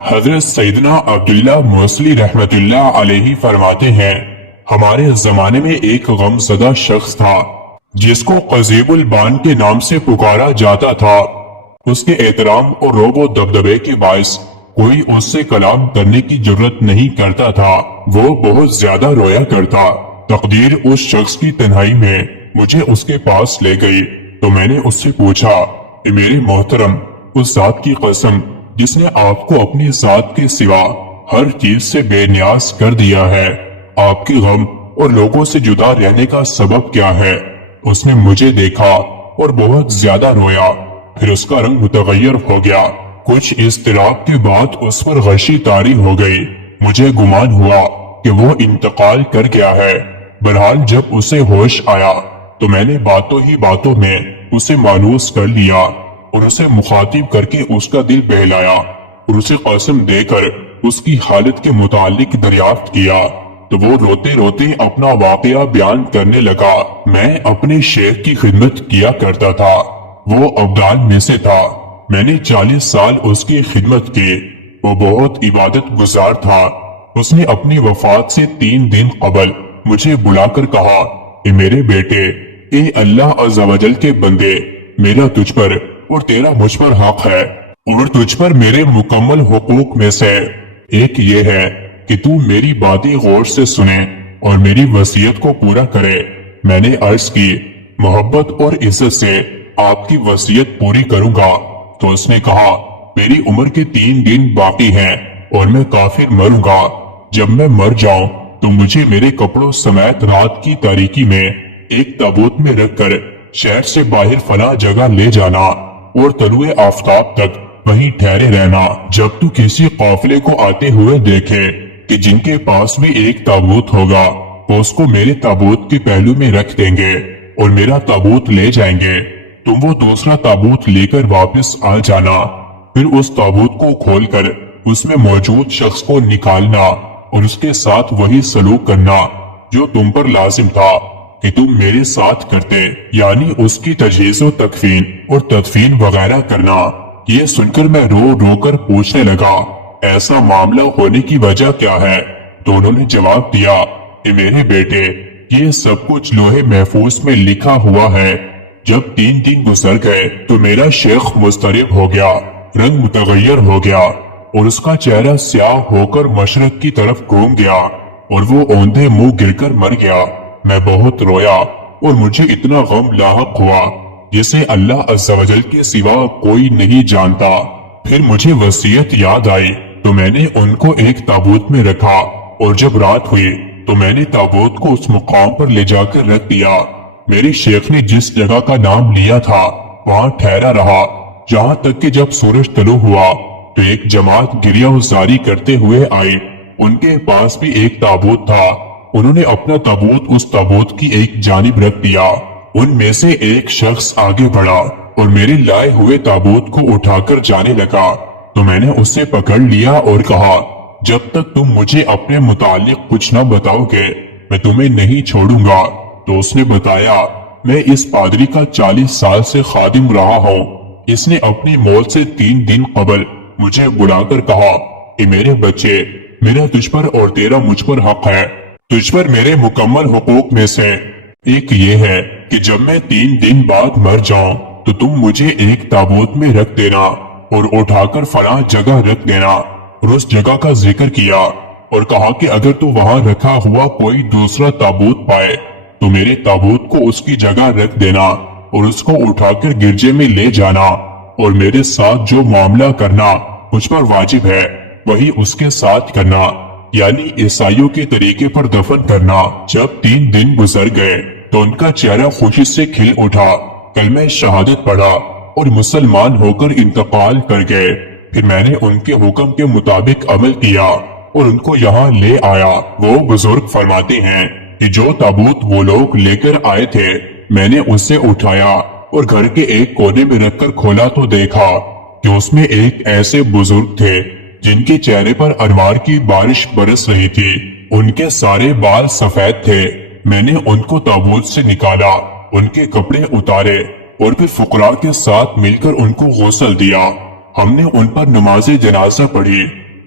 حضرت سیدنا عبداللہ موصلی رحمتullah علیہ فرماتے ہیں، ہمارے زمانے میں ایک غم زدہ شخص تھا جس کو قضیب البان کے نام سے پکارا جاتا تھا۔ اس کے احترام اور رعب و دبدبے کے باعث کوئی اس سے کلام کرنے کی جرت نہیں کرتا تھا۔ وہ بہت زیادہ رویا کرتا۔ تقدیر اس شخص کی تنہائی میں مجھے اس کے پاس لے گئی تو میں نے اس سے پوچھا، اے میرے محترم، اس ذات کی قسم جس نے آپ کو اپنی ذات کے سوا ہر چیز سے بے نیاز کر دیا ہے، آپ کی غم اور لوگوں سے جدا رہنے کا سبب کیا ہے؟ اس نے مجھے دیکھا اور بہت زیادہ رویا، پھر اس کا رنگ متغیر ہو گیا۔ کچھ اضطراب کے بعد اس پر غشی طاری ہو گئی۔ مجھے گمان ہوا کہ وہ انتقال کر گیا ہے۔ بہرحال جب اسے ہوش آیا تو میں نے باتوں ہی باتوں میں اسے مانوس کر لیا اور اسے مخاطب کر کے اس کا دل بہلایا اور اسے قسم دے کر اس کی حالت کے متعلق دریافت کیا تو وہ روتے روتے اپنا واقعہ بیان کرنے لگا۔ میں اپنے شیخ کی خدمت کیا کرتا تھا، وہ ابدال میں سے تھا۔ میں نے 40 سال اس کی خدمت کی۔ وہ بہت عبادت گزار تھا۔ اس نے اپنی وفات سے 3 دن قبل مجھے بلا کر کہا، اے میرے بیٹے، اے اللہ عز و جل کے بندے، میرا تجھ پر اور تیرا مجھ پر حق ہے، اور تجھ پر میرے مکمل حقوق میں سے ایک یہ ہے کہ تو میری باتیں غور سے سنے اور میری وصیت کو پورا کرے۔ میں نے عرض کی، محبت اور عزت سے آپ کی وصیت پوری کروں گا۔ تو اس نے کہا، میری عمر کے 3 دن باقی ہیں اور میں کافر مروں گا۔ جب میں مر جاؤں تو مجھے میرے کپڑوں سمیت رات کی تاریکی میں ایک تابوت میں رکھ کر شہر سے باہر فلاں جگہ لے جانا اور طلوع آفتاب تک وہیں ٹھہرے رہنا۔ جب تو کسی قافلے کو آتے ہوئے دیکھے کہ جن کے پاس بھی ایک تابوت ہوگا، وہ اس کو میرے تابوت کے پہلو میں رکھ دیں گے اور میرا تابوت لے جائیں گے۔ تم وہ دوسرا تابوت لے کر واپس آ جانا، پھر اس تابوت کو کھول کر اس میں موجود شخص کو نکالنا اور اس کے ساتھ وہی سلوک کرنا جو تم پر لازم تھا کہ تم میرے ساتھ کرتے، یعنی اس کی تجہیز و تکفین اور تدفین وغیرہ کرنا۔ یہ سن کر میں رو رو کر پوچھنے لگا، ایسا معاملہ ہونے کی وجہ کیا ہے؟ تو انہوں نے جواب دیا، اے میرے بیٹے، یہ سب کچھ لوح محفوظ میں لکھا ہوا ہے۔ جب 3 دن گزر گئے تو میرا شیخ مضطرب ہو گیا، رنگ متغیر ہو گیا اور اس کا چہرہ سیاہ ہو کر مشرق کی طرف گھوم گیا اور وہ اوندھے منہ گر کر مر گیا۔ میں بہت رویا اور مجھے اتنا غم لاحق ہوا جسے اللہ عز و جل کے سوا کوئی نہیں جانتا۔ پھر مجھے وصیت یاد آئی تو میں نے ان کو ایک تابوت میں رکھا اور جب رات ہوئی تو میں نے تابوت کو اس مقام پر لے جا کر رکھ دیا۔ میرے شیخ نے جس جگہ کا نام لیا تھا وہاں ٹھہرا رہا، جہاں تک کہ جب سورج طلوع ہوا تو ایک جماعت گریہ وزاری کرتے ہوئے آئی۔ ان کے پاس بھی ایک تابوت تھا۔ انہوں نے اپنا تابوت اس تابوت کی ایک جانب رکھ دیا۔ ان میں سے ایک شخص آگے بڑھا اور میرے لائے ہوئے تابوت کو اٹھا کر جانے لگا تو میں نے اسے پکڑ لیا اور کہا، جب تک تم مجھے اپنے متعلق کچھ نہ بتاؤ گے میں تمہیں نہیں چھوڑوں گا۔ تو اس نے بتایا، میں اس پادری کا 40 سال سے خادم رہا ہوں۔ اس نے اپنی موت سے 3 دن قبل مجھے بلا کر کہا، اے میرے بچے، میرا تجھ پر اور تیرا مجھ پر حق ہے۔ تجھ پر میرے مکمل حقوق میں سے ایک یہ ہے کہ جب میں 3 دن بعد مر جاؤں تو تم مجھے ایک تابوت میں رکھ دینا اور اٹھا کر فلاں جگہ رکھ دینا۔ اور اس جگہ کا ذکر کیا اور کہا کہ اگر تو وہاں رکھا ہوا کوئی دوسرا تابوت پائے تو میرے تابوت کو اس کی جگہ رکھ دینا اور اس کو اٹھا کر گرجے میں لے جانا اور میرے ساتھ جو معاملہ کرنا مجھ پر واجب ہے وہی اس کے ساتھ کرنا، یعنی عیسائیوں کے طریقے پر دفن کرنا۔ جب 3 دن گزر گئے تو ان کا چہرہ خوشی سے کھل اٹھا، کلمہ شہادت پڑھا اور مسلمان ہو کر انتقال کر گئے۔ پھر میں نے ان کے حکم کے مطابق عمل کیا اور ان کو یہاں لے آیا۔ وہ بزرگ فرماتے ہیں کہ جو تابوت وہ لوگ لے کر آئے تھے میں نے اسے اٹھایا اور گھر کے ایک کونے میں رکھ کر کھولا تو دیکھا کہ اس میں ایک ایسے بزرگ تھے جن کے چہرے پر انوار کی بارش برس رہی تھی۔ ان کے سارے بال سفید تھے۔ میں نے ان کو تابوت سے نکالا، ان کے کپڑے اتارے اور پھر فقراء کے ساتھ مل کر ان کو غسل دیا۔ ہم نے ان پر نماز جنازہ پڑھی